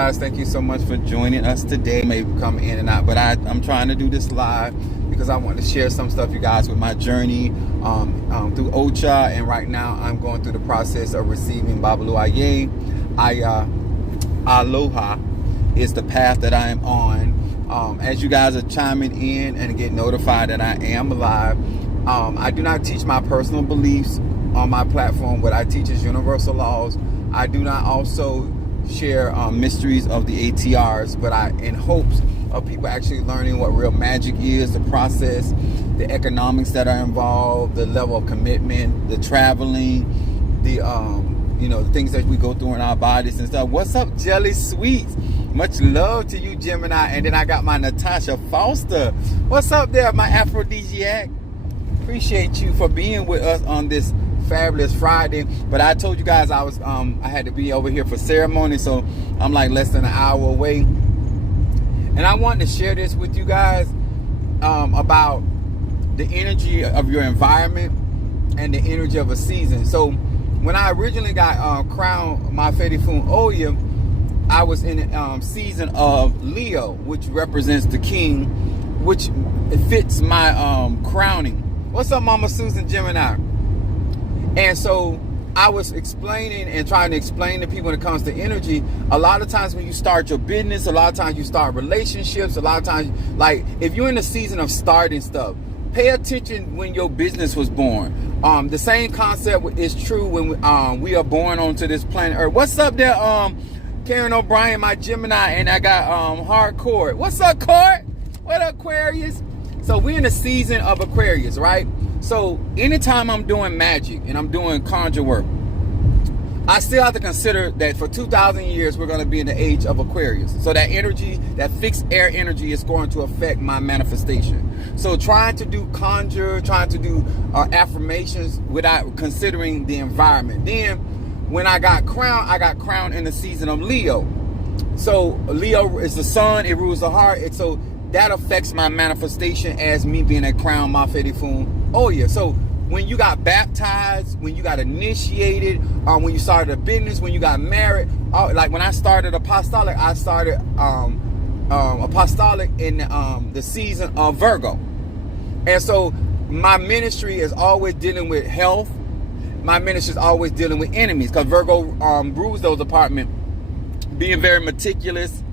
Guys, thank you so much for joining us today. Maybe come in and out, but I'm trying to do this live because I want to share some stuff, you guys, with my journey through Ocha. And right now I'm going through the process of receiving Babalu Aye. Aloha is the path that I am on. As you guys are chiming in and get notified that I am alive, I do not teach my personal beliefs on my platform. What I teach is universal laws. I do not also share mysteries of the ATRs, but in hopes of people actually learning what real magic is, the process, the economics that are involved, the level of commitment, the traveling, the the things that we go through in our bodies and stuff. What's up, Jelly Sweets? Much love to you, Gemini. And then I got my Natasha Foster. What's up there, my aphrodisiac? Appreciate you for being with us on this fabulous Friday. But I told you guys I had to be over here for ceremony, so I'm like less than an hour away. And I wanted to share this with you guys about the energy of your environment and the energy of a season. So when I originally got crowned Mafedi-Fun Oya, I was in the season of Leo, which represents the king, which fits my crowning. What's up, Mama Susan Gemini? And so I was explaining and trying to explain to people when it comes to energy. A lot of times when you start your business, a lot of times you start relationships, a lot of times, like if you're in the season of starting stuff, pay attention when your business was born. The same concept is true when we are born onto this planet Earth. What's up there, Karen O'Brien, my Gemini, and I got Hardcore. What's up, Court? What up, Aquarius? So we're in the season of Aquarius, right? So anytime I'm doing magic and I'm doing conjure work, I still have to consider that for 2,000 years, we're going to be in the age of Aquarius. So that energy, that fixed air energy is going to affect my manifestation. So trying to do conjure, trying to do affirmations without considering the environment. Then when I got crowned in the season of Leo. So Leo is the sun, it rules the heart. And so that affects my manifestation as me being a crowned Mafedi-Fun Oya. So when you got baptized, when you got initiated, when you started a business, when you got married, like when I started apostolic, I started apostolic in the season of Virgo. And so my ministry is always dealing with health. My ministry is always dealing with enemies, because Virgo rules those departments, being very meticulous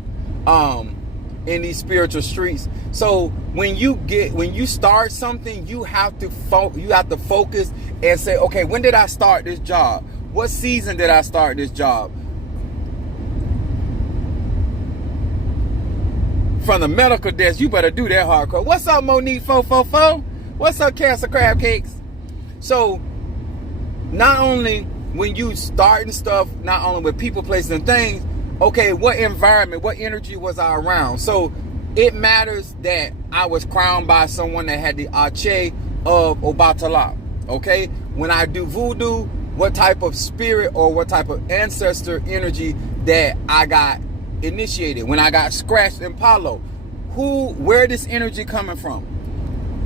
in these spiritual streets. So when you start something, you have to focus and say, okay, when did I start this job? What season did I start this job? From the medical desk, you better do that hardcore. What's up, Monique 444? What's up, Cancer Crab Cakes? So not only when you starting stuff, not only with people, places, and things, okay, what environment, what energy was I around? So it matters that I was crowned by someone that had the Ache of Obatala. Okay, when I do voodoo, what type of spirit or what type of ancestor energy that I got initiated? When I got scratched in Palo, where this energy coming from?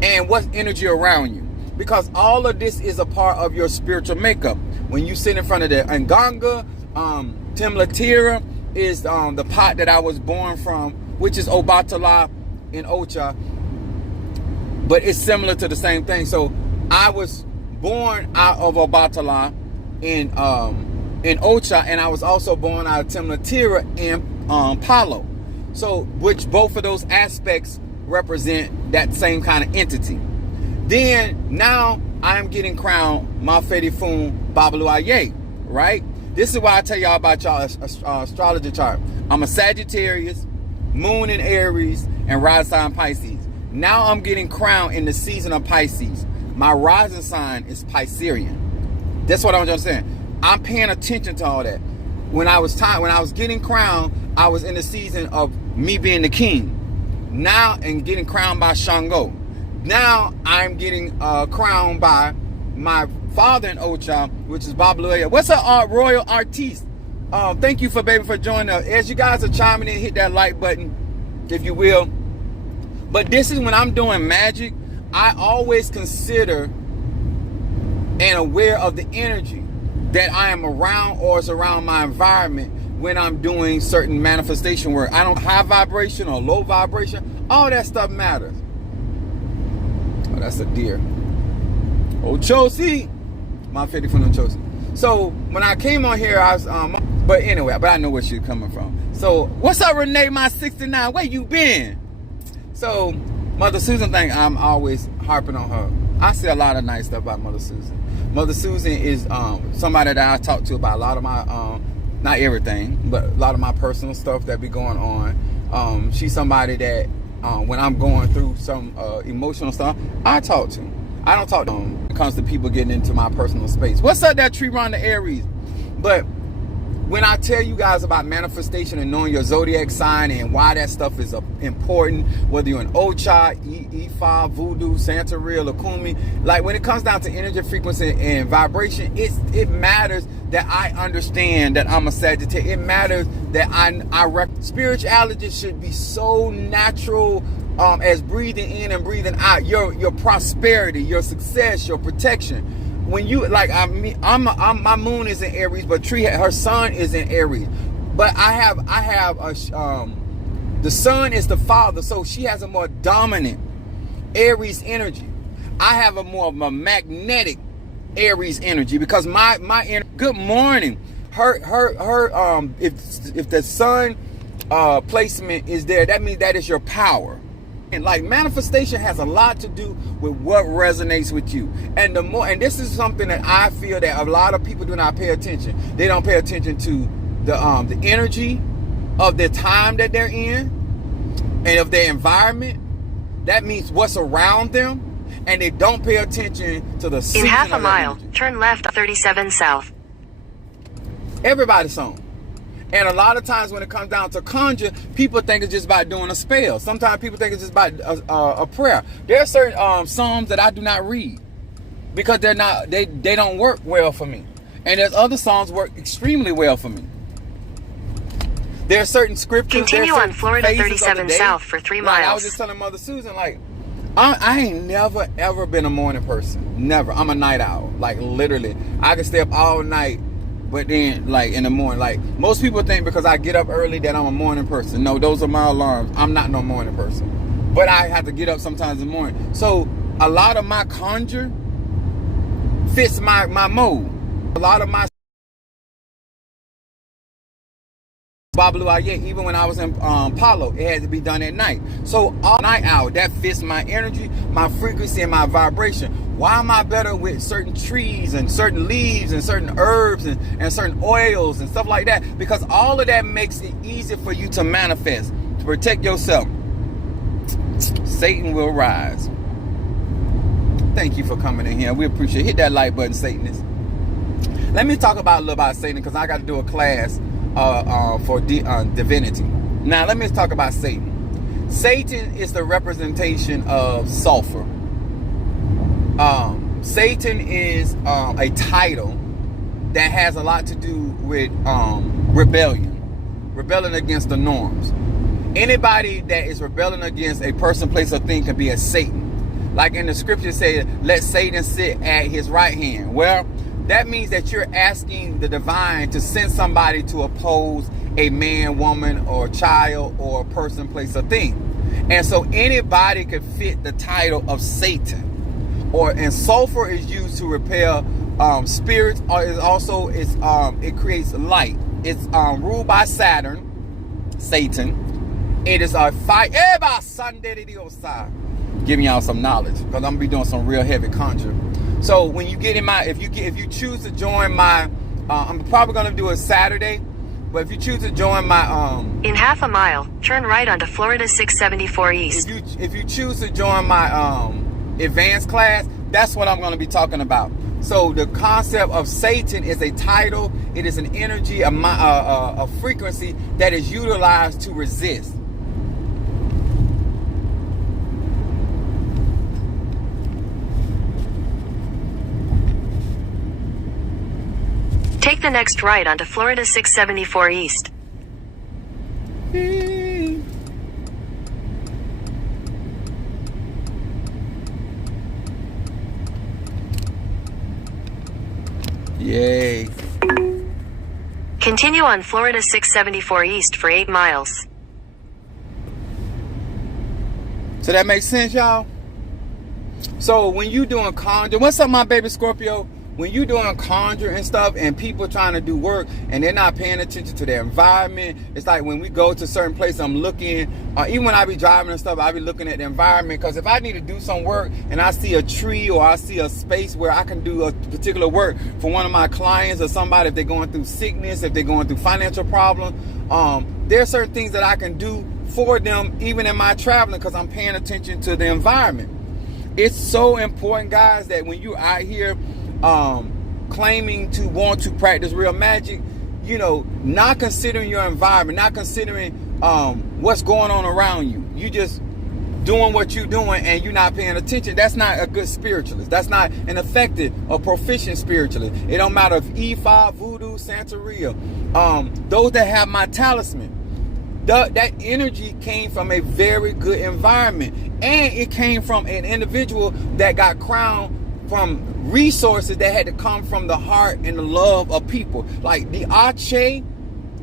And what energy around you? Because all of this is a part of your spiritual makeup. When you sit in front of the Nganga, Timlatira is the pot that I was born from, which is Obatala in Ocha, but it's similar to the same thing. So I was born out of Obatala in Ocha, and I was also born out of Timlatira in Palo. So which both of those aspects represent that same kind of entity. Then now I am getting crowned Mafedi-Fun Babalu Aye, right? This is why I tell y'all about y'all astrology chart. I'm a Sagittarius, Moon in Aries, and rising sign Pisces. Now I'm getting crowned in the season of Pisces. My rising sign is Piscean. That's what I'm saying. I'm paying attention to all that. When I was getting crowned, I was in the season of me being the king. Now, and getting crowned by Shango. Now I'm getting crowned by my father in Ocha, which is Babalu Aye. What's up, Royal Artiste? Thank you for joining us. As you guys are chiming in, hit that like button, if you will. But this is when I'm doing magic, I always consider and aware of the energy that I am around or is around my environment. when I'm doing certain manifestation work. I don't high vibration or low vibration. All that stuff matters. Oh, that's a deer. Oh, Chelsea. My 50 from the Chelsea. So when I came on here, I was but anyway, but I know where she's coming from. So what's up, Renee, my 69? Where you been? So Mother Susan thing, I'm always harping on her. I say a lot of nice stuff about Mother Susan. Mother Susan is somebody that I talk to about a lot of my not everything, but a lot of my personal stuff that be going on. She's somebody that when I'm going through some emotional stuff, I talk to. I don't talk to them when it comes to people getting into my personal space. What's up, that tree around the Aries? But when I tell you guys about manifestation and knowing your zodiac sign and why that stuff is important, whether you're an Ocha, Ifa, Voodoo, Santeria, Lakumi, like when it comes down to energy, frequency, and vibration, it matters that I understand that I'm a Sagittarius. It matters that spirituality should be so natural as breathing in and breathing out. Your prosperity, your success, your protection. When you my moon is in Aries, but her sun is in Aries. But I have the sun is the father, so she has a more dominant Aries energy. I have a more of a magnetic Aries energy because my good morning. If the sun placement is there, that means that is your power. And like manifestation has a lot to do with what resonates with you. And this is something that I feel that a lot of people do not pay attention. They don't pay attention to the energy of the time that they're in and of their environment. That means what's around them. And they don't pay attention to the season. In half a mile, energy. turn left 37 south. Everybody's song. And a lot of times when it comes down to conjure, people think it's just about doing a spell. Sometimes people think it's just about a prayer. There are certain psalms that I do not read because they don't work well for me. And there's other psalms work extremely well for me. There are certain scriptures. Continue on Florida 37 south for 3 miles. Like I was just telling Mother Susan, like, I ain't never ever been a morning person. Never. I'm a night owl. Like literally, I can stay up all night. But then, like, in the morning, like, most people think because I get up early that I'm a morning person. No, those are my alarms. I'm not no morning person. But I have to get up sometimes in the morning. So, a lot of my conjure fits my mode. A lot of my Babalu Ayeh, even when I was in Palo, it had to be done at night. So, all night owl, that fits my energy, my frequency, and my vibration. Why am I better with certain trees and certain leaves and certain herbs and certain oils and stuff like that? Because all of that makes it easier for you to manifest, to protect yourself. Satan will rise. Thank you for coming in here. We appreciate it. Hit that like button, Satanist. Let me talk about a little about Satan because I got to do a class for divinity. Now, let me talk about Satan. Satan is the representation of sulfur. Satan is a title that has a lot to do with rebelling against the norms. Anybody that is rebelling against a person, place, or thing can be a Satan. Like in the scripture says, let Satan sit at his right hand. Well, that means that you're asking the divine to send somebody to oppose a man, woman, or child, or person, place, or thing. And so anybody could fit the title of Satan. And sulfur is used to repel spirits, or it creates light. It's ruled by Saturn, Satan. It is a fire. Giving y'all some knowledge because I'm gonna be doing some real heavy conjure. So when you get in if you choose to join my, I'm probably gonna do it Saturday. But if you choose to join my in half a mile, turn right onto Florida 674 east. If you choose to join my advanced class, that's what I'm going to be talking about. So the concept of Satan is a title. It is an energy, a frequency that is utilized to resist. Take the next right onto Florida 674 east. Yay. Continue Continue on Florida 674 East for 8 miles. So that makes sense, y'all? So when you doing conjure, what's up, my baby Scorpio? When you doing conjure and stuff and people trying to do work and they're not paying attention to their environment, it's like when we go to certain places, I'm looking, even when I be driving and stuff, I be looking at the environment, because if I need to do some work and I see a tree or I see a space where I can do a particular work for one of my clients or somebody, if they're going through sickness, if they're going through financial problems, there are certain things that I can do for them even in my traveling, because I'm paying attention to the environment. It's so important, guys, that when you're out here claiming to want to practice real magic, you know, not considering your environment, not considering what's going on around you. You just doing what you're doing and you're not paying attention. That's not a good spiritualist. That's not an effective or proficient spiritualist. It don't matter if Ifa, Voodoo, Santeria, those that have my talisman, that energy came from a very good environment, and it came from an individual that got crowned from resources that had to come from the heart and the love of people. Like the Ache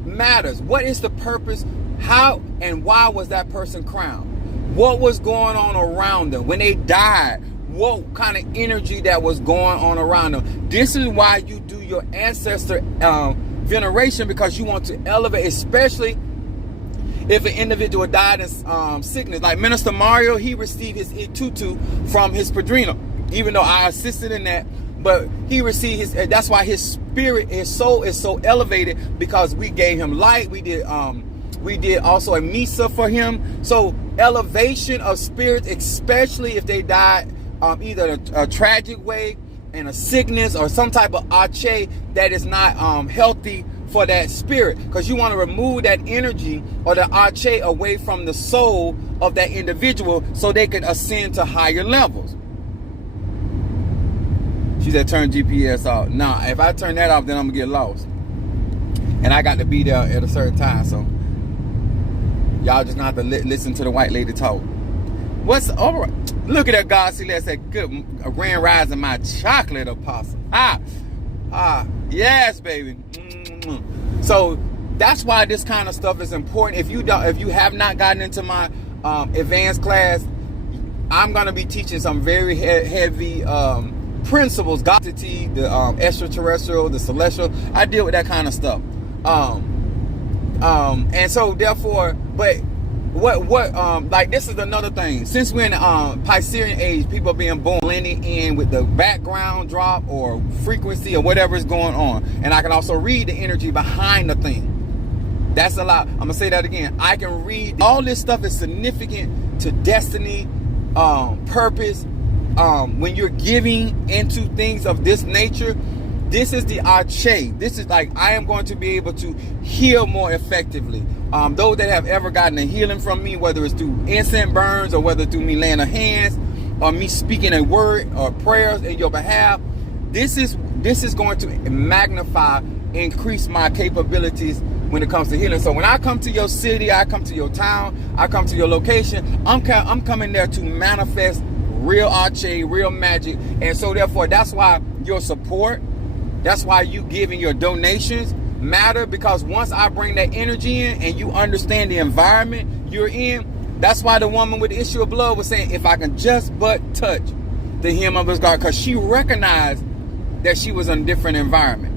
matters. What is the purpose? How and why was that person crowned? What was going on around them when they died? What kind of energy that was going on around them? This is why you do your ancestor veneration, because you want to elevate, especially if an individual died in sickness. Like Minister Mario, he received his Itutu from his Padrino, even though I assisted in that. But he received his, that's why his spirit, his soul is so elevated, because we gave him light. We did also a Misa for him. So elevation of spirits, especially if they died either a tragic way, in a sickness, or some type of Ache that is not healthy for that spirit, because you want to remove that energy or the Ache away from the soul of that individual so they can ascend to higher levels. She said turn GPS off. Nah, if I turn that off, then I'm gonna get lost, and I got to be there at a certain time. So y'all just not have to listen to the white lady talk. What's all right? Look at that, God. See, that's that good grand rising, my chocolate apostle. Yes, baby. So that's why this kind of stuff is important. If you have not gotten into my advanced class, I'm gonna be teaching some very heavy principles, Godity, the extraterrestrial, the celestial. I deal with that kind of stuff. And so therefore, but what like this is another thing. Since we're in Piscean age, people are being born blending in with the background drop or frequency or whatever is going on. And I can also read the energy behind the thing. That's a lot. I'm gonna say that again. I can read. All this stuff is significant to destiny, purpose. When you're giving into things of this nature, this is the Ache. This is like, I am going to be able to heal more effectively. Those that have ever gotten a healing from me, whether it's through incense burns or whether through me laying of hands or me speaking a word or prayers in your behalf, this is going to magnify, increase my capabilities when it comes to healing. So when I come to your city, I come to your town, I come to your location, I'm coming there to manifest real Ache, real magic. And so therefore, that's why your support, that's why you giving your donations matter, because once I bring that energy in and you understand the environment you're in, that's why the woman with the issue of blood was saying, if I can just but touch the hem of his garment, because she recognized that she was in a different environment.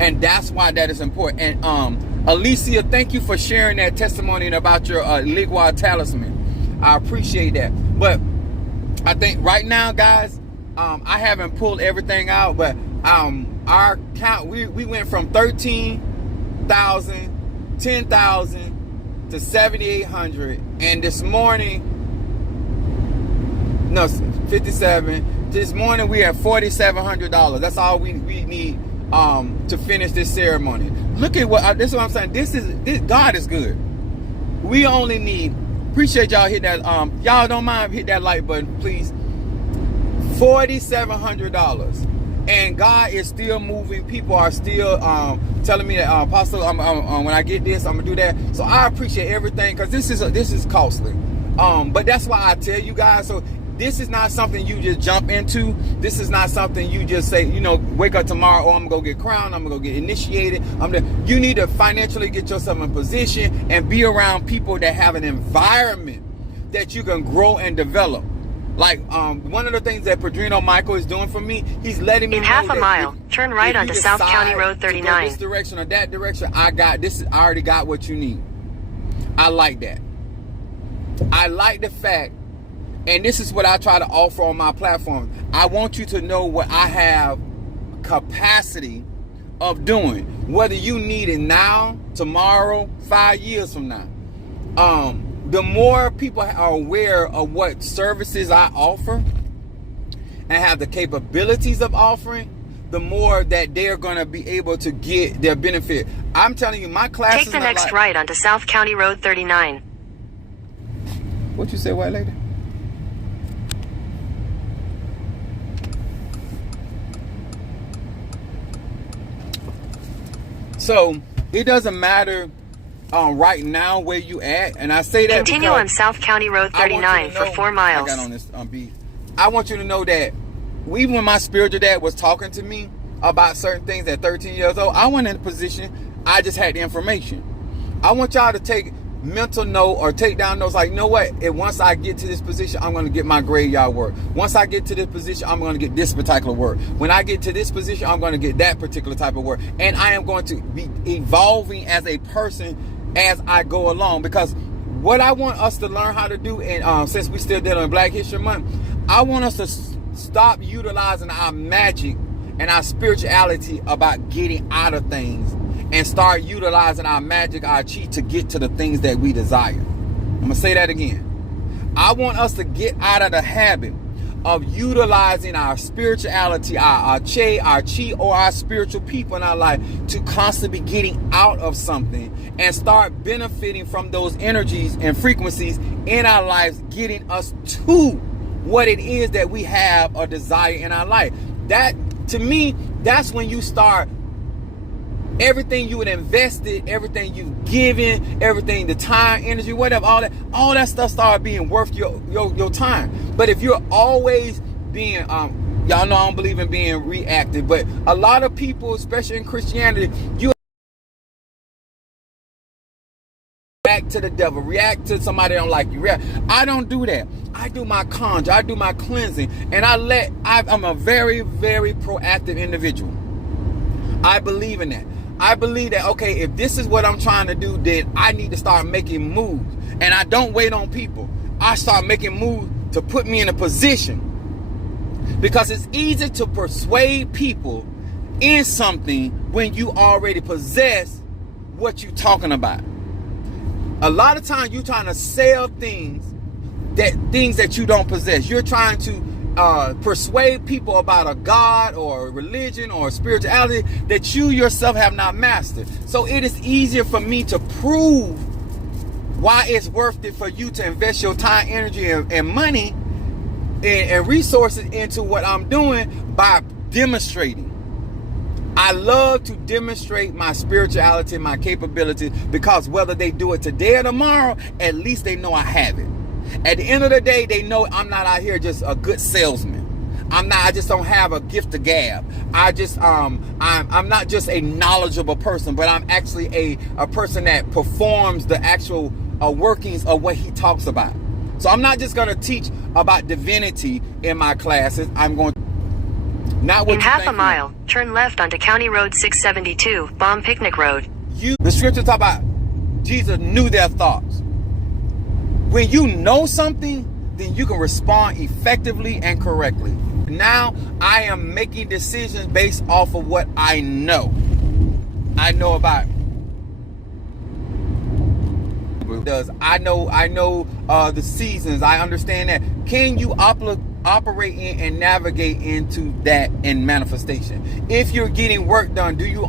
And that's why that is important. And Alicia, thank you for sharing that testimony about your Ligua talisman. I appreciate that. But I think right now, guys, I haven't pulled everything out, but our count, we went from 13,000, 10,000 to 7,800, and this morning, no, 57. This morning we have $4,700. That's all we need to finish this ceremony. Look at what this is what I'm saying. This God is good. We only need. Appreciate y'all hit that. Y'all don't mind hit that like button, please. $4,700. And God is still moving. People are still telling me that Apostle, when I get this, I'm gonna do that. So I appreciate everything, because this is costly. But that's why I tell you guys. So this is not something you just jump into. This is not something you just say, wake up tomorrow, oh, I'm going to go get crowned, I'm going to go get initiated. You need to financially get yourself in position and be around people that have an environment that you can grow and develop. Like one of the things that Padrino Michael is doing for me, he's letting me In know half a that mile, turn right onto South County Road 39. This direction or that direction, I already got what you need. I like that. I like the fact, and this is what I try to offer on my platform. I want you to know what I have capacity of doing, whether you need it now, tomorrow, 5 years from now. The more people are aware of what services I offer and have the capabilities of offering, the more that they're going to be able to get their benefit. I'm telling you, my classes... Take the next right onto South County Road 39. What you say, white lady? So, it doesn't matter right now where you at, and I say that Continue on South County Road 39 for 4 miles. I got on this beat. I want you to know that even when my spiritual dad was talking to me about certain things at 13 years old, I wasn't in a position, I just had the information. I want y'all to take mental note or take down notes like, you know what, once I get to this position, I'm going to get my graveyard work. Once I get to this position, I'm going to get this particular work. When I get to this position, I'm going to get that particular type of work. And I am going to be evolving as a person as I go along, because what I want us to learn how to do, and since we still dealing in Black History Month, I want us to stop utilizing our magic and our spirituality about getting out of things and start utilizing our magic, our chi, to get to the things that we desire. I'm going to say that again. I want us to get out of the habit of utilizing our spirituality, our chi, or our spiritual people in our life to constantly be getting out of something and start benefiting from those energies and frequencies in our lives, getting us to what it is that we have a desire in our life. That, to me, that's when you start everything you had invested, everything you've given, everything, the time, energy, whatever, all that stuff started being worth your time. But if you're always being, y'all know I don't believe in being reactive, but a lot of people, especially in Christianity, you react to the devil, react to somebody that don't like you. I don't do that. I do my conjure, I do my cleansing, and I'm a very, very proactive individual. I believe in that. I believe that, okay, if this is what I'm trying to do, then I need to start making moves. And I don't wait on people. I start making moves to put me in a position. Because it's easy to persuade people in something when you already possess what you're talking about. A lot of times you're trying to sell things that you don't possess. You're trying to persuade people about a God or a religion or a spirituality that you yourself have not mastered. So it is easier for me to prove why it's worth it for you to invest your time, energy, and money and resources into what I'm doing by demonstrating. I love to demonstrate my spirituality, my capabilities, because whether they do it today or tomorrow, at least they know I have it. At the end of the day, they know I'm not out here just a good salesman. I just don't have a gift of gab. I'm not just a knowledgeable person, but I'm actually a person that performs the actual workings of what he talks about. So I'm not just going to teach about divinity in my classes. I'm going to not what in half a mile, turn left onto County Road 672, Bomb Picnic Road. The scripture talk about Jesus knew their thoughts. When you know something, then you can respond effectively and correctly. Now I am making decisions based off of what I know. I know about. I know the seasons. I understand that. Can you operate in and navigate into that in manifestation? If you're getting work done, do you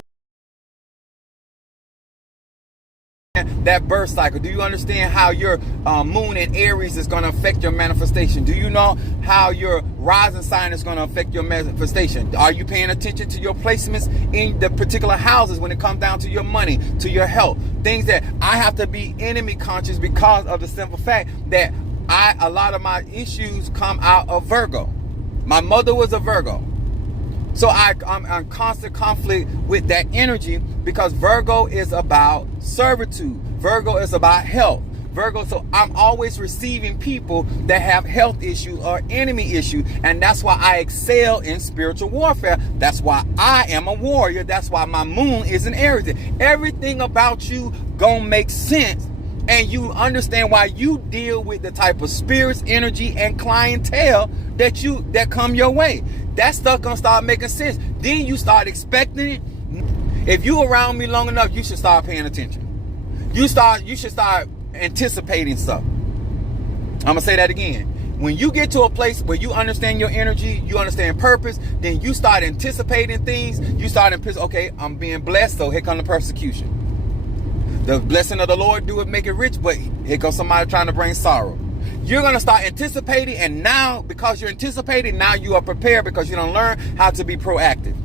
that birth cycle? Do you understand how your moon in Aries is going to affect your manifestation? Do you know how your rising sign is going to affect your manifestation? Are you paying attention to your placements in the particular houses when it comes down to your money, to your health? Things that I have to be enemy conscious because of the simple fact that a lot of my issues come out of Virgo. My mother was a Virgo. So I'm in constant conflict with that energy because Virgo is about servitude. Virgo is about health. Virgo, so I'm always receiving people that have health issues or enemy issues. And that's why I excel in spiritual warfare. That's why I am a warrior. That's why my moon is in Aries. Everything about you gonna make sense. And you understand why you deal with the type of spirits, energy, and clientele that come your way. That stuff gonna start making sense. Then you start expecting it. If you around me long enough, you should start paying attention. You should start anticipating stuff. I'm gonna say that again. When you get to a place where you understand your energy, you understand purpose, then you start anticipating things. You start okay, I'm being blessed, so here come the persecution. The blessing of the Lord do it, make it rich, but here goes somebody trying to bring sorrow. You're going to start anticipating, and now, because you're anticipating, now you are prepared because you don't learn how to be proactive.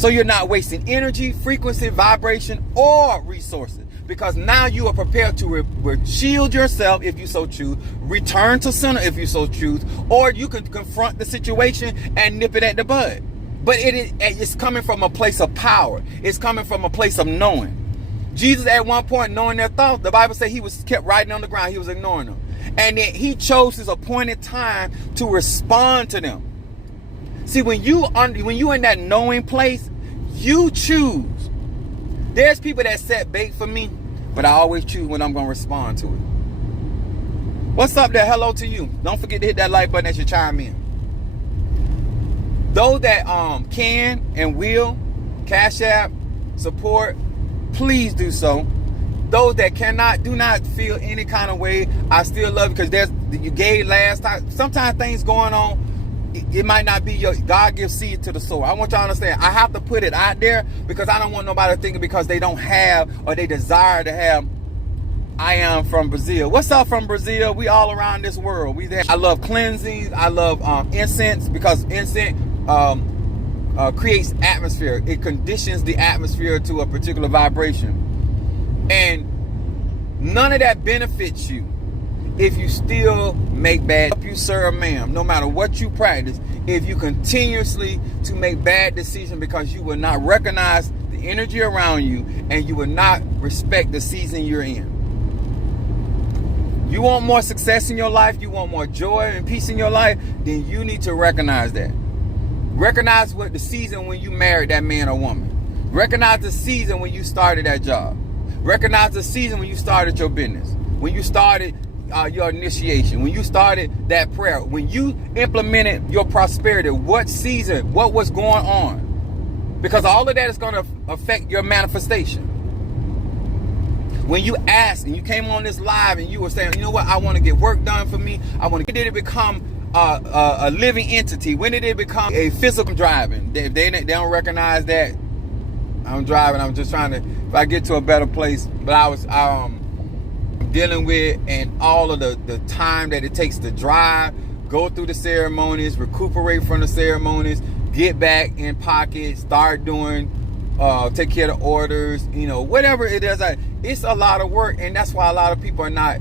So you're not wasting energy, frequency, vibration, or resources, because now you are prepared to shield yourself if you so choose, return to center if you so choose, or you can confront the situation and nip it at the bud. But it's coming from a place of power. It's coming from a place of knowing. Jesus at one point, knowing their thoughts, the Bible says he was kept writing on the ground. He was ignoring them. And then he chose his appointed time to respond to them. See, when you in that knowing place, you choose. There's people that set bait for me, but I always choose when I'm going to respond to it. What's up there? Hello to you. Don't forget to hit that like button as you chime in. Those that can and will Cash App support, please do so. Those that cannot, do not feel any kind of way. I still love you because you gave last time. Sometimes things going on, it might not be your God gives seed to the sower. I want y'all to understand. I have to put it out there because I don't want nobody thinking because they don't have or they desire to have. I am from Brazil. What's up from Brazil? We all around this world. I love cleansing. I love incense because incense creates atmosphere. It conditions the atmosphere to a particular vibration. And none of that benefits you if you still make bad. Help you serve ma'am, no matter what you practice, if you continuously to make bad decisions because you will not recognize the energy around you and you will not respect the season you're in. You want more success in your life, you want more joy and peace in your life, then you need to recognize that. Recognize what the season when you married that man or woman. Recognize the season when you started that job. Recognize the season when you started your business. When you started your initiation. When you started that prayer. When you implemented your prosperity. What season? What was going on? Because all of that is going to affect your manifestation. When you asked and you came on this live and you were saying, you know what, I want to get work done for me. When did it become a living entity? When did it become a physical driving? If they don't recognize that, I'm driving. I'm just trying to, if I get to a better place. But I was dealing with and all of the time that it takes to drive, go through the ceremonies, recuperate from the ceremonies, get back in pocket, start doing, take care of orders, whatever it is. It's a lot of work, and that's why a lot of people are not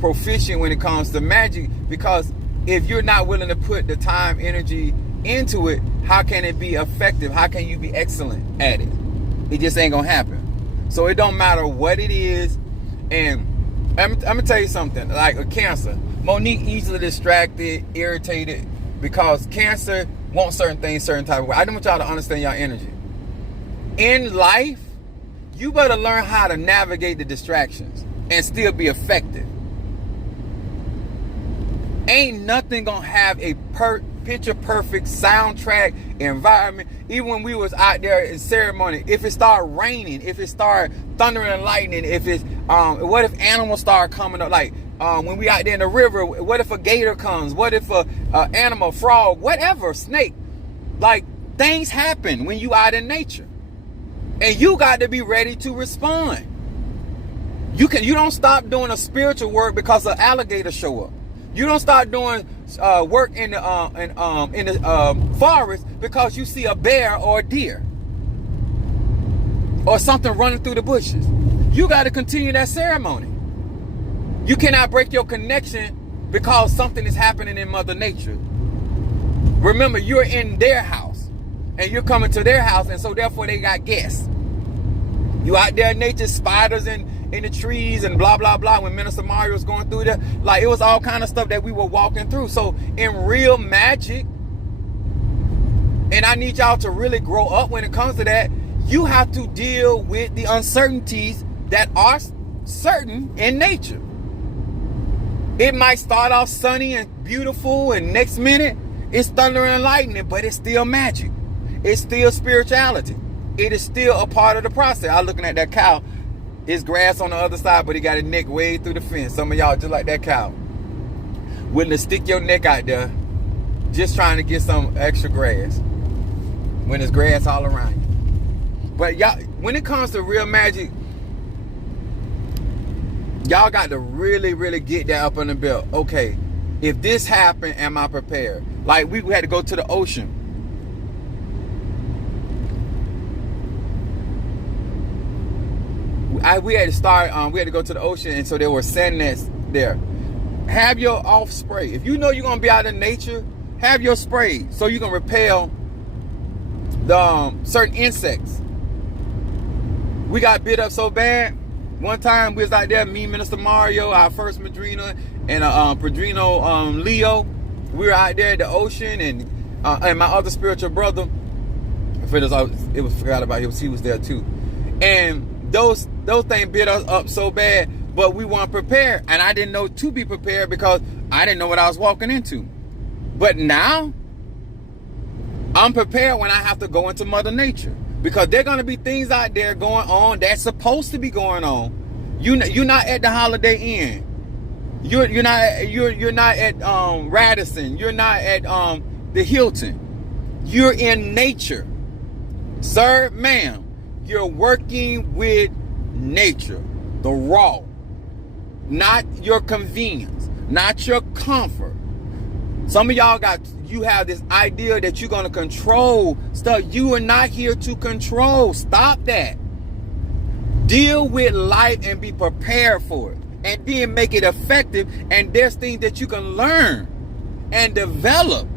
proficient when it comes to magic, because if you're not willing to put the time, energy into it, how can it be effective? How can you be excellent at it? It just ain't gonna happen. So it don't matter what it is. And I'm gonna tell you something, like a Cancer. Monique easily distracted, irritated, because Cancer wants certain things, certain type of way. I don't want y'all to understand your energy. In life, you better learn how to navigate the distractions and still be effective. Ain't nothing gonna have a picture perfect soundtrack environment. Even when we was out there in ceremony, if it start raining, if it start thundering and lightning, if it's what if animals start coming up, like when we out there in the river, what if a gator comes, what if a animal, frog, whatever, snake, like things happen when you out in nature, and you got to be ready to respond. You don't stop doing a spiritual work because an alligator show up. You don't start doing work in the forest because you see a bear or a deer or something running through the bushes. You got to continue that ceremony. You cannot break your connection because something is happening in Mother Nature. Remember, you're in their house and you're coming to their house, and so therefore they got guests. You out there in nature, spiders in the trees and blah, blah, blah. When Minister Mario was going through there, like, it was all kind of stuff that we were walking through. So in real magic, and I need y'all to really grow up when it comes to that, you have to deal with the uncertainties that are certain in nature. It might start off sunny and beautiful, and next minute it's thunder and lightning, but it's still magic. It's still spirituality. It is still a part of the process. I'm looking at that cow. His grass on the other side, but he got his neck way through the fence. Some of y'all just like that cow, willing to stick your neck out there just trying to get some extra grass when there's grass all around you. But y'all, when it comes to real magic, y'all got to really, really get that up on the belt. Okay, if this happened, am I prepared? Like, we had to go to the ocean. We had to start, we had to go to the ocean, and so there were sand nets there. Have your off spray. If you know you're going to be out in nature, have your spray so you can repel the certain insects. We got bit up so bad. One time we was out there, me, Minister Mario, our first Madrina, and Padrino Leo. We were out there at the ocean, and my other spiritual brother, it was forgot about him. He was there too, and those things bit us up so bad, but we weren't prepared, and I didn't know to be prepared because I didn't know what I was walking into. But now I'm prepared when I have to go into Mother Nature, because there are going to be things out there going on that's supposed to be going on. You're not at the Holiday Inn. You're not at Radisson. You're not at the Hilton. You're in nature, sir, ma'am. You're working with nature, the raw, not your convenience, not your comfort. Some of y'all you have this idea that you're going to control stuff. You are not here to control. Stop that. Deal with life and be prepared for it, and then make it effective. And there's things that you can learn and develop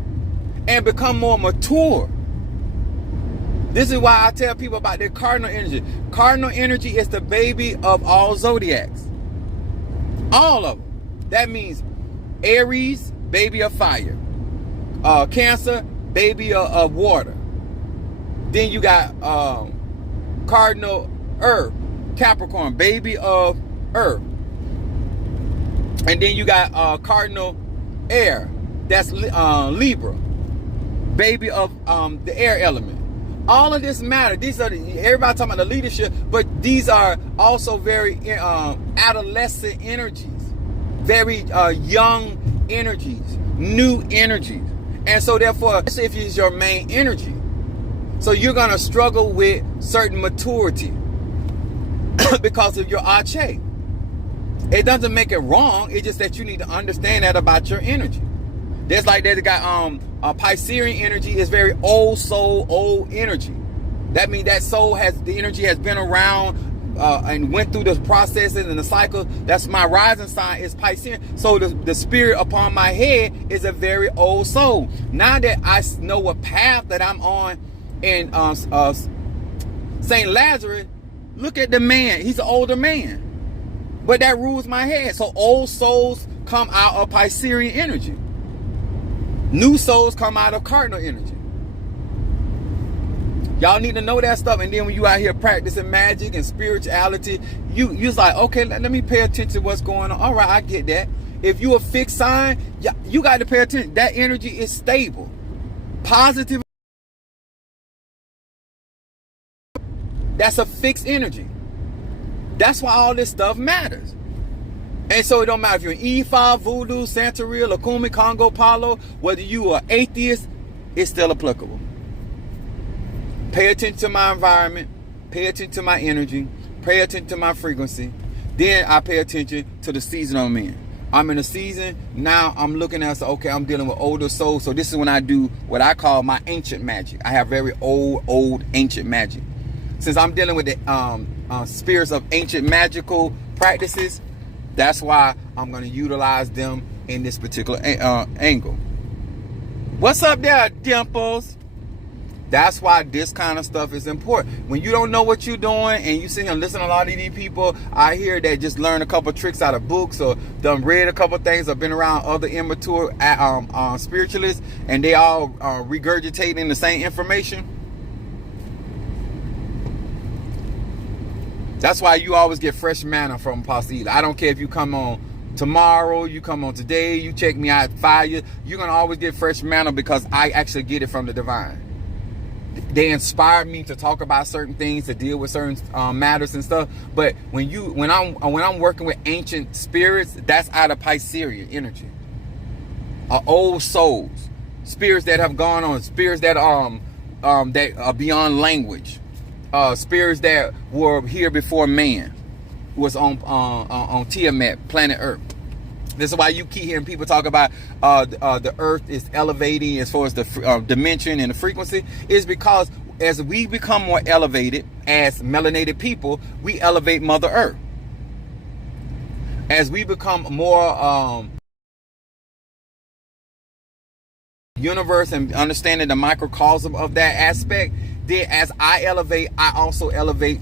and become more mature. This is why I tell people about their cardinal energy. Cardinal energy is the baby of all zodiacs. All of them. That means Aries, baby of fire. Cancer, baby of water. Then you got cardinal earth, Capricorn, baby of earth. And then you got cardinal air, that's Libra, baby of the air element. All of this matter. These are everybody talking about the leadership, but these are also very adolescent energies, very young energies, new energies. And so therefore, if it's your main energy, so you're going to struggle with certain maturity because of your Ache. It doesn't make it wrong. It's just that you need to understand that about your energy. There's like that got Piscean energy is very old soul, old energy. That means that soul the energy has been around and went through the processes and the cycle. That's my rising sign is Piscean. So the spirit upon my head is a very old soul. Now that I know what path that I'm on in St. Lazarus, look at the man. He's an older man. But that rules my head. So old souls come out of Piscean energy. New souls come out of cardinal energy. Y'all need to know that stuff. And then when you out here practicing magic and spirituality, you're like, okay, let me pay attention to what's going on. All right, I get that. If you a fixed sign, you got to pay attention. That energy is stable. Positive. That's a fixed energy. That's why all this stuff matters. And so it don't matter if you're an Ifa, Voodoo, Santeria, Lukumi, Congo, Palo, whether you are atheist, it's still applicable. Pay attention to my environment, pay attention to my energy, pay attention to my frequency. Then I pay attention to the season I'm in. I'm in a season, now I'm looking at, okay, I'm dealing with older souls. So this is when I do what I call my ancient magic. I have very old ancient magic. Since I'm dealing with the spirits of ancient magical practices, That's why I'm going to utilize them in this particular angle. What's up there, Dimples? That's why this kind of stuff is important. When you don't know what you're doing and you sit here and listen to a lot of these people I hear that just learn a couple tricks out of books or done read a couple things or been around other immature spiritualists, and they all regurgitating the same information. That's why you always get fresh manna from Apostle Ely. I don't care if you come on tomorrow, you come on today, you check me out 5 years, you're going to always get fresh manna because I actually get it from the divine. They inspired me to talk about certain things, to deal with certain matters and stuff. But when I'm working with ancient spirits, that's out of Piscean energy, old souls, spirits that have gone on, spirits that that are beyond language, spirits that were here before man was on Tiamat, planet Earth. This is why you keep hearing people talk about the earth is elevating as far as the dimension and the frequency. Is because as we become more elevated as melanated people, we elevate Mother Earth. As we become more universe and understanding the microcosm of that aspect, then as I elevate, I also elevate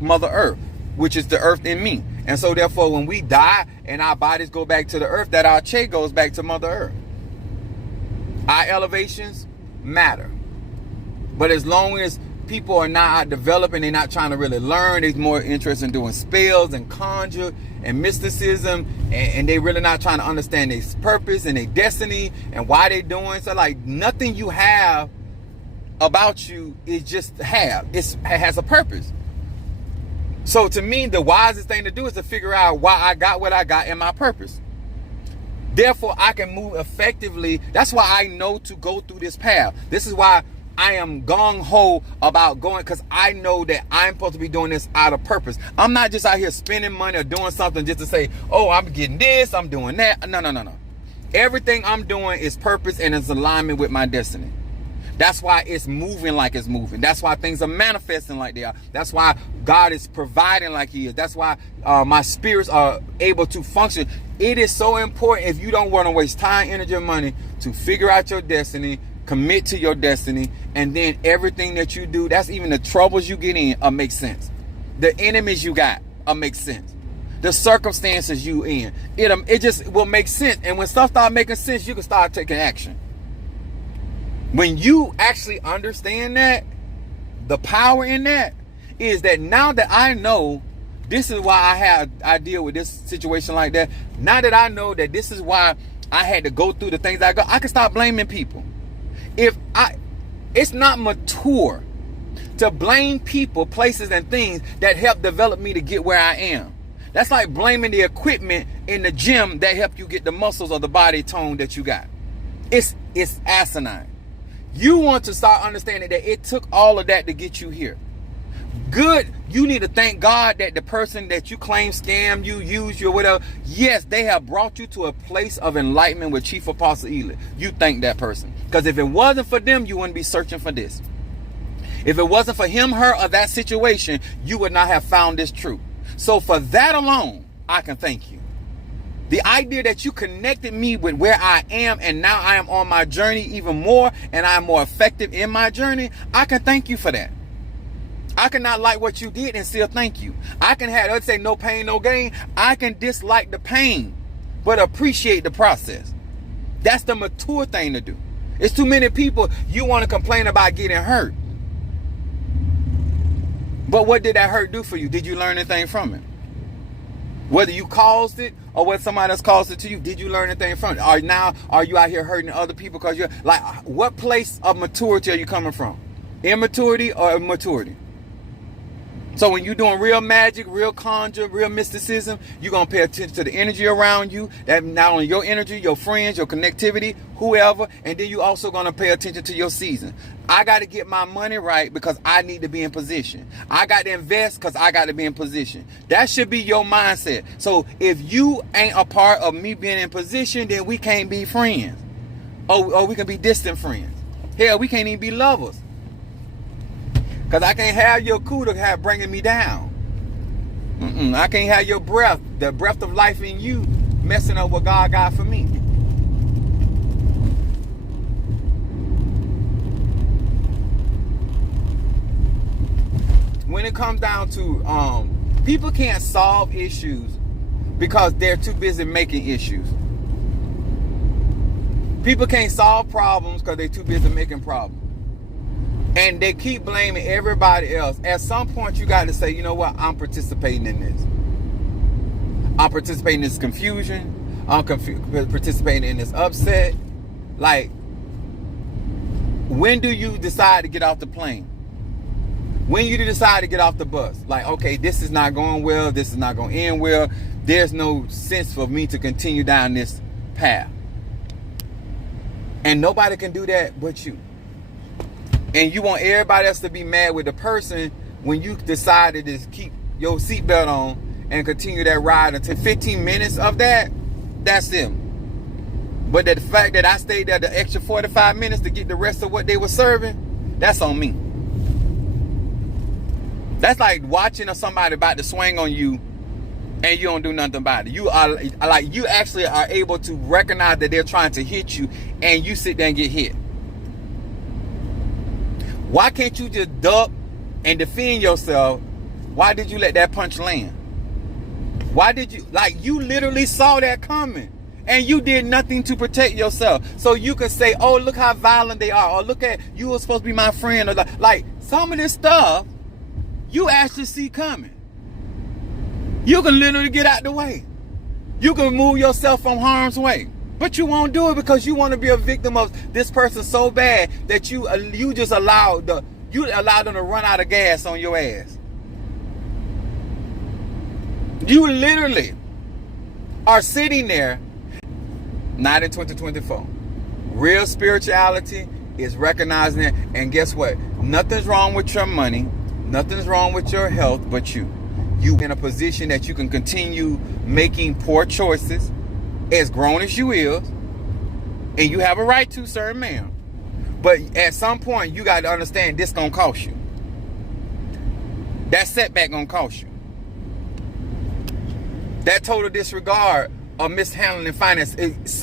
Mother Earth, which is the earth in me. And so therefore, when we die and our bodies go back to the earth, that our che goes back to Mother Earth. Our elevations matter. But as long as people are not developing, they're not trying to really learn, they're more interested in doing spells and conjure and mysticism, and they really not trying to understand their purpose and their destiny and why they're doing. So like nothing you have about you is just it has a purpose. So to me, the wisest thing to do is to figure out why I got what I got and my purpose. Therefore, I can move effectively. That's why I know to go through this path. This is why I am gung-ho about going, because I know that I'm supposed to be doing this out of purpose. I'm not just out here spending money or doing something just to say, oh, I'm getting this, I'm doing that. No. Everything I'm doing is purpose and is alignment with my destiny. That's why it's moving like it's moving. That's why things are manifesting like they are. That's why God is providing like he is. That's why my spirits are able to function. It is so important, if you don't want to waste time, energy, and money, to figure out your destiny, commit to your destiny, and then everything that you do, that's even the troubles you get in, makes sense. The enemies you got make sense. The circumstances you in, it just will make sense. And when stuff starts making sense, you can start taking action. When you actually understand that, the power in that is that now that I know this is why I deal with this situation like that. Now that I know that this is why I had to go through the things I can stop blaming people. It's not mature to blame people, places, and things that help develop me to get where I am. That's like blaming the equipment in the gym that help you get the muscles or the body tone that you got. It's asinine. You want to start understanding that it took all of that to get you here. Good, you need to thank God that the person that you claim scammed you, used you, or whatever, yes, they have brought you to a place of enlightenment with Chief Apostle Ely. You thank that person. Because if it wasn't for them, you wouldn't be searching for this. If it wasn't for him, her, or that situation, you would not have found this truth. So for that alone, I can thank you. The idea that you connected me with where I am, and now I am on my journey even more, and I am more effective in my journey, I can thank you for that. I cannot like what you did and still thank you. I can have, let's say, no pain, no gain. I can dislike the pain, but appreciate the process. That's the mature thing to do. It's too many people, you want to complain about getting hurt. But what did that hurt do for you? Did you learn anything from it? Whether you caused it or whether somebody else caused it to you, did you learn anything from it? Are you out here hurting other people because you're like, what place of maturity are you coming from? Immaturity or maturity? So when you're doing real magic, real conjure, real mysticism, you're going to pay attention to the energy around you. That not only your energy, your friends, your connectivity, whoever, and then you also going to pay attention to your season. I got to get my money right because I need to be in position. I got to invest because I got to be in position. That should be your mindset. So if you ain't a part of me being in position, then we can't be friends. Or we can be distant friends. Hell, we can't even be lovers. Because I can't have your coup to have bringing me down. I can't have your breath, the breath of life in you, messing up what God got for me. When it comes down to people can't solve issues because they're too busy making issues. People can't solve problems because they're too busy making problems. And they keep blaming everybody else. At some point, you got to say, you know what? I'm participating in this. I'm participating in this confusion. I'm participating in this upset. Like, when do you decide to get off the plane? When you decide to get off the bus? Like, okay, this is not going well. This is not going to end well. There's no sense for me to continue down this path. And nobody can do that but you. And you want everybody else to be mad with the person when you decide to just keep your seatbelt on and continue that ride until 15 minutes of that, that's them. But the fact that I stayed there the extra 45 minutes to get the rest of what they were serving, that's on me. That's like watching somebody about to swing on you and you don't do nothing about it. You are like, you actually are able to recognize that they're trying to hit you and you sit there and get hit. Why can't you just duck and defend yourself? Why did you let that punch land? Why did you, like, you literally saw that coming and you did nothing to protect yourself. So you could say, oh, look how violent they are. Or look at, you were supposed to be my friend. Or like some of this stuff you actually see coming. You can literally get out the way. You can move yourself from harm's way. But you won't do it because you want to be a victim of this person so bad that you just allowed them to run out of gas on your ass. You literally are sitting there, not in 2024. Real spirituality is recognizing it. And guess what? Nothing's wrong with your money. Nothing's wrong with your health but you. You in a position that you can continue making poor choices, as grown as you is, and you have a right to, sir, ma'am. But at some point, you got to understand this gonna cost you. That setback gonna cost you. That total disregard or mishandling finance,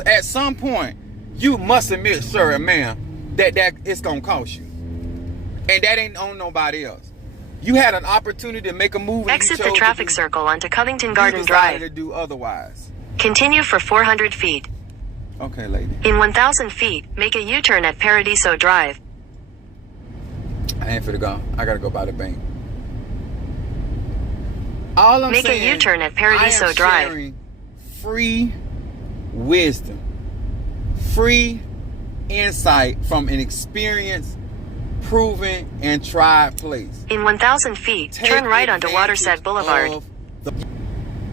at some point, you must admit, sir and ma'am, that it's gonna cost you. And that ain't on nobody else. You had an opportunity to make a move. Exit the traffic circle onto Covington Garden Drive. To do otherwise. Continue for 400 feet. Okay, lady. In 1,000 feet, make a U-turn at Paradiso Drive. I ain't finna go. I gotta go by the bank. All I'm saying, make a U-turn at Paradiso Drive. Sharing free wisdom, free insight from an experienced, proven, and tried place. In 1,000 feet, turn right onto Waterset Boulevard.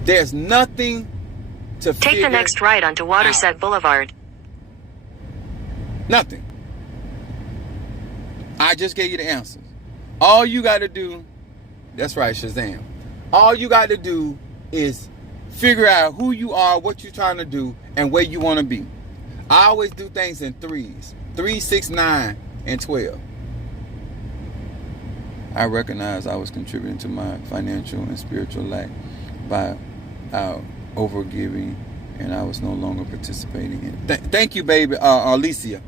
There's nothing to take the next right onto Waterset Boulevard. Nothing. I just gave you the answers. All you got to do, that's right, Shazam. All you got to do is figure out who you are, what you're trying to do, and where you want to be. I always do things in threes. 3, 6, 9, and 12. I recognize I was contributing to my financial and spiritual lack by overgiving, and I was no longer participating in it. Thank you, baby, Alicia.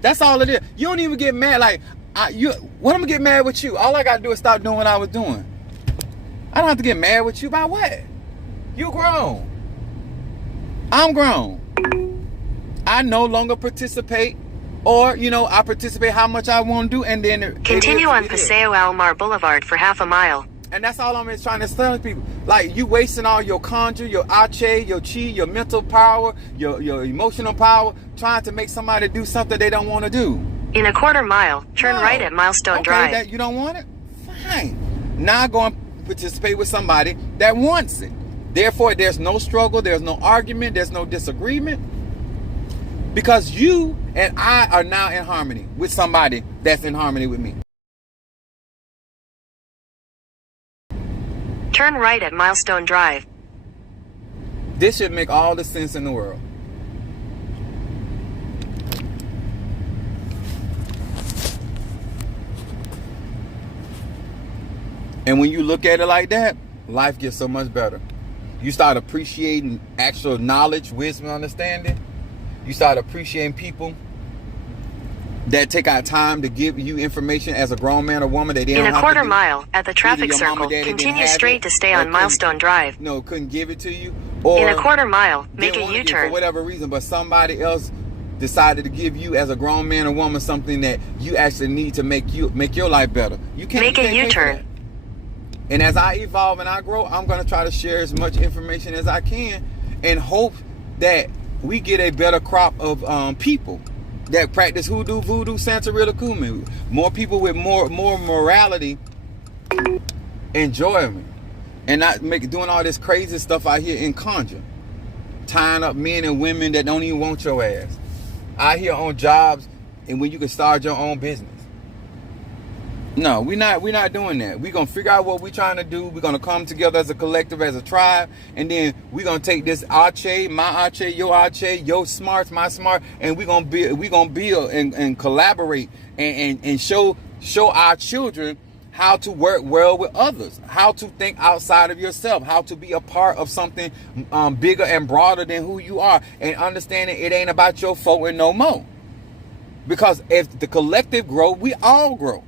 That's all it is. You don't even get mad. Like, what I'm gonna get mad with you? All I gotta do is stop doing what I was doing. I don't have to get mad with you about what? You grown. I'm grown. I no longer participate, or I participate how much I want to do, and then continue on Paseo Almar Boulevard for half a mile. And that's all I'm trying to tell people. Like, you wasting all your conjure, your ache, your chi, your mental power, your emotional power, trying to make somebody do something they don't want to do. In a quarter mile, turn right at Milestone Drive. That you don't want it? Fine. Now go and participate with somebody that wants it. Therefore, there's no struggle, there's no argument, there's no disagreement. Because you and I are now in harmony with somebody that's in harmony with me. Turn right at Milestone Drive. This should make all the sense in the world. And when you look at it like that, life gets so much better. You start appreciating actual knowledge, wisdom, understanding. You start appreciating people that take out time to give you information as a grown man or woman that they don't In a have quarter to do. mile, at the traffic Either your mama, circle, daddy didn't continue have straight it, to stay or on couldn't- Milestone Drive. No, couldn't give it to you. Or In a quarter mile, make didn't a want to give U-turn. for whatever reason, but somebody else decided to give you as a grown man or woman something that you actually need to make your life better. You can't Make you a can't pay for U-turn. that. And as I evolve and I grow, I'm going to try to share as much information as I can and hope that we get a better crop of people that practice hoodoo, voodoo, Santeria, Kumu. More people with more morality, enjoyment, and not doing all this crazy stuff out here in conjure. Tying up men and women that don't even want your ass. Out here on jobs and when you can start your own business. No, we're not doing that. We're gonna figure out what we're trying to do. We're gonna come together as a collective, as a tribe, and then we're gonna take this Arche, my Arche, your smarts, my smart, and we're gonna build and collaborate and show our children how to work well with others, how to think outside of yourself, how to be a part of something bigger and broader than who you are, and understanding it ain't about your fault and no more. Because if the collective grow, we all grow.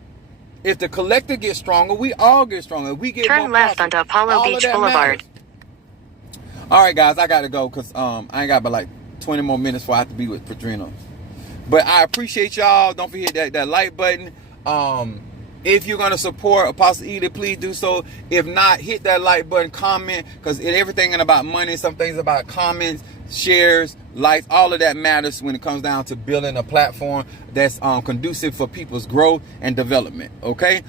If the collective gets stronger, we all get stronger. We get Turn more left prosperous. onto Apollo All of Beach that Boulevard. matters. All right, guys, I gotta go because I ain't got but like 20 more minutes before I have to be with Padrino. But I appreciate y'all. Don't forget that like button. If you're gonna support Apostle Eda, please do so. If not, hit that like button, comment, because everything ain't about money. Some things about comments, shares, likes. All of that matters when it comes down to building a platform that's conducive for people's growth and development. Okay.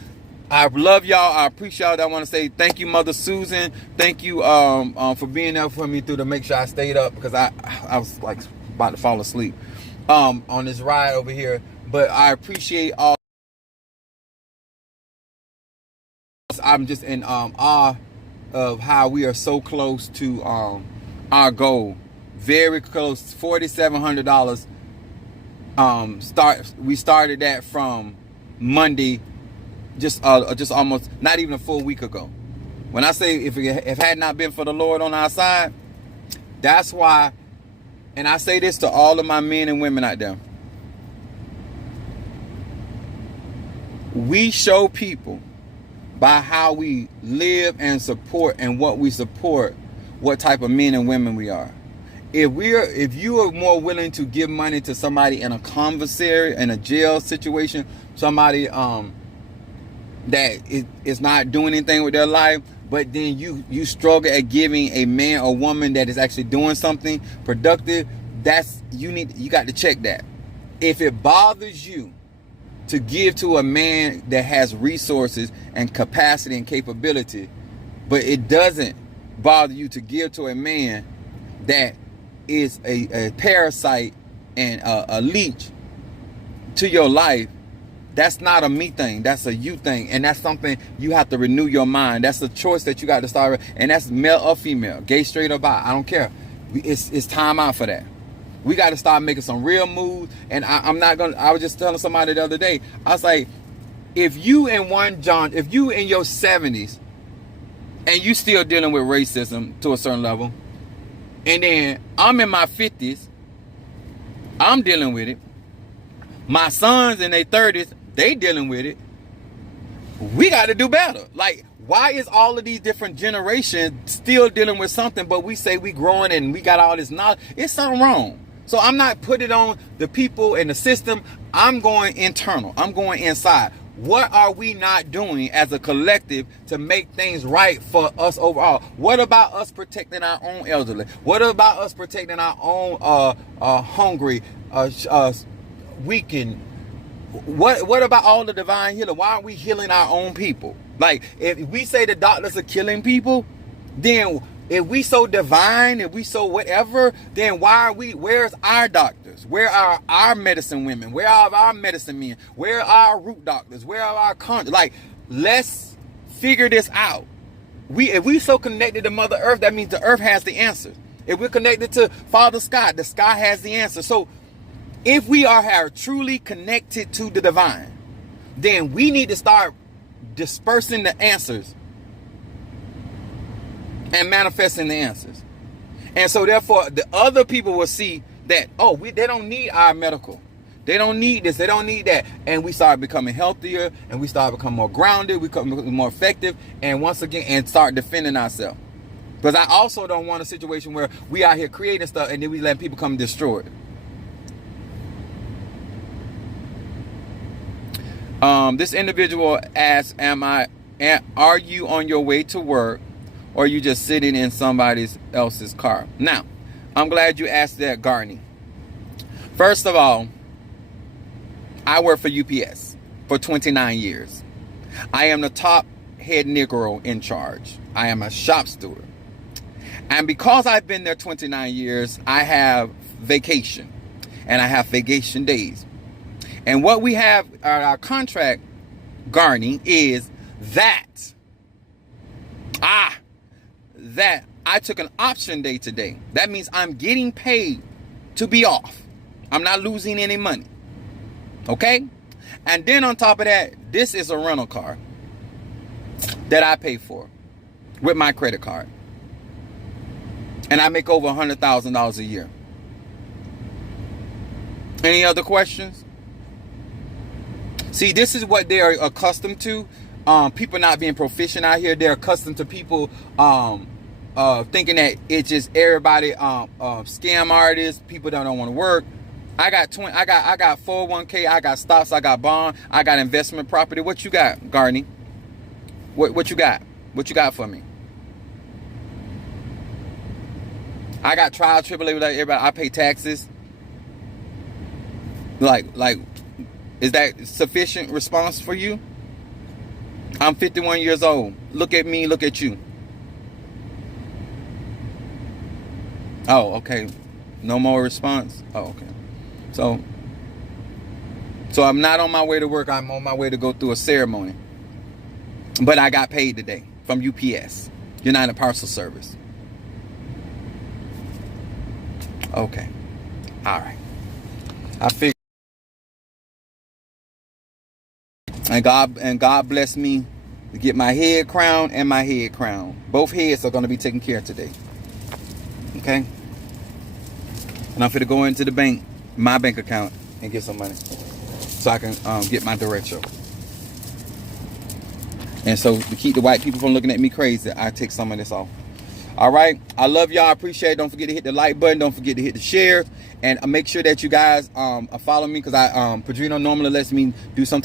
I love y'all. I appreciate y'all. I want to say thank you, Mother Susan. Thank you for being there for me through to make sure I stayed up because I was like about to fall asleep on this ride over here. But I appreciate all. I'm just in awe of how we are so close to our goal. Very close, $4,700. We started that from Monday, just almost not even a full week ago. When I say if it had not been for the Lord on our side, that's why. And I say this to all of my men and women out there. We show people by how we live and support and what we support, what type of men and women we are. If you are more willing to give money to somebody in a commissary, in a jail situation, somebody that is not doing anything with their life, but then you struggle at giving a man or woman that is actually doing something productive, you got to check that. If it bothers you to give to a man that has resources and capacity and capability, but it doesn't bother you to give to a man that is a parasite and a leech to your life, that's not a me thing, that's a you thing, and that's something you have to renew your mind. That's a choice that you got to start with, and that's male or female, gay, straight or bi, I don't care. It's time out for that. We got to start making some real moves. And I was just telling somebody the other day, I was like, if you in your 70s and you still dealing with racism to a certain level, and then I'm in my 50s, I'm dealing with it. My sons in their 30s, they dealing with it. We got to do better. Like, why is all of these different generations still dealing with something, but we say we growing and we got all this knowledge? It's something wrong. So I'm not putting it on the people and the system. I'm going internal. I'm going inside. What are we not doing as a collective to make things right for us overall? What about us protecting our own elderly? What about us protecting our own hungry, weakened? What about all the divine healing? Why aren't we healing our own people? Like, if we say the doctors are killing people, then if we so divine, if we so whatever, then where's our doctors? Where are our medicine women? Where are our medicine men? Where are our root doctors? Where are our like, let's figure this out. If we so connected to Mother Earth, that means the earth has the answer. If we're connected to Father Sky, the sky has the answer. So if we are truly connected to the divine, then we need to start dispersing the answers and manifesting the answers. And so therefore, the other people will see that, oh, they don't need our medical. They don't need this. They don't need that. And we start becoming healthier, and we start becoming more grounded. We become more effective. And once again, and start defending ourselves. Because I also don't want a situation where we out here creating stuff and then we let people come destroy it. This individual asks, are you on your way to work, or are you just sitting in somebody else's car? Now, I'm glad you asked that, Garney. First of all, I work for UPS for 29 years. I am the top head Negro in charge. I am a shop steward. And because I've been there 29 years, I have vacation. And I have vacation days. And what we have, our contract, Garney, is that I took an option day today. That means I'm getting paid to be off. I'm not losing any money. Okay? And then on top of that, this is a rental car that I pay for with my credit card. And I make over $100,000 a year. Any other questions? See, this is what they're accustomed to. People not being proficient out here. They're accustomed to people thinking that it's just everybody scam artists, people that don't want to work. I got 401k, I got stocks, I got bond, I got investment property. What you got, Garney? What you got? What you got for me? I got trial, tribulation, like everybody. I pay taxes. Like, is that sufficient response for you? I'm 51 years old. Look at me, look at you. Oh, okay. No more response? Oh, okay. So I'm not on my way to work. I'm on my way to go through a ceremony. But I got paid today from UPS, United Parcel Service. Okay. All right. I figured. And God bless me to get my head crown and my head crown. Both heads are going to be taken care of today. Okay? And I'm going to go into the bank, my bank account, and get some money so I can get my derecho. And so to keep the white people from looking at me crazy, I take some of this off. All right. I love y'all. I appreciate it. Don't forget to hit the like button. Don't forget to hit the share. And make sure that you guys follow me, because Padrino normally lets me do some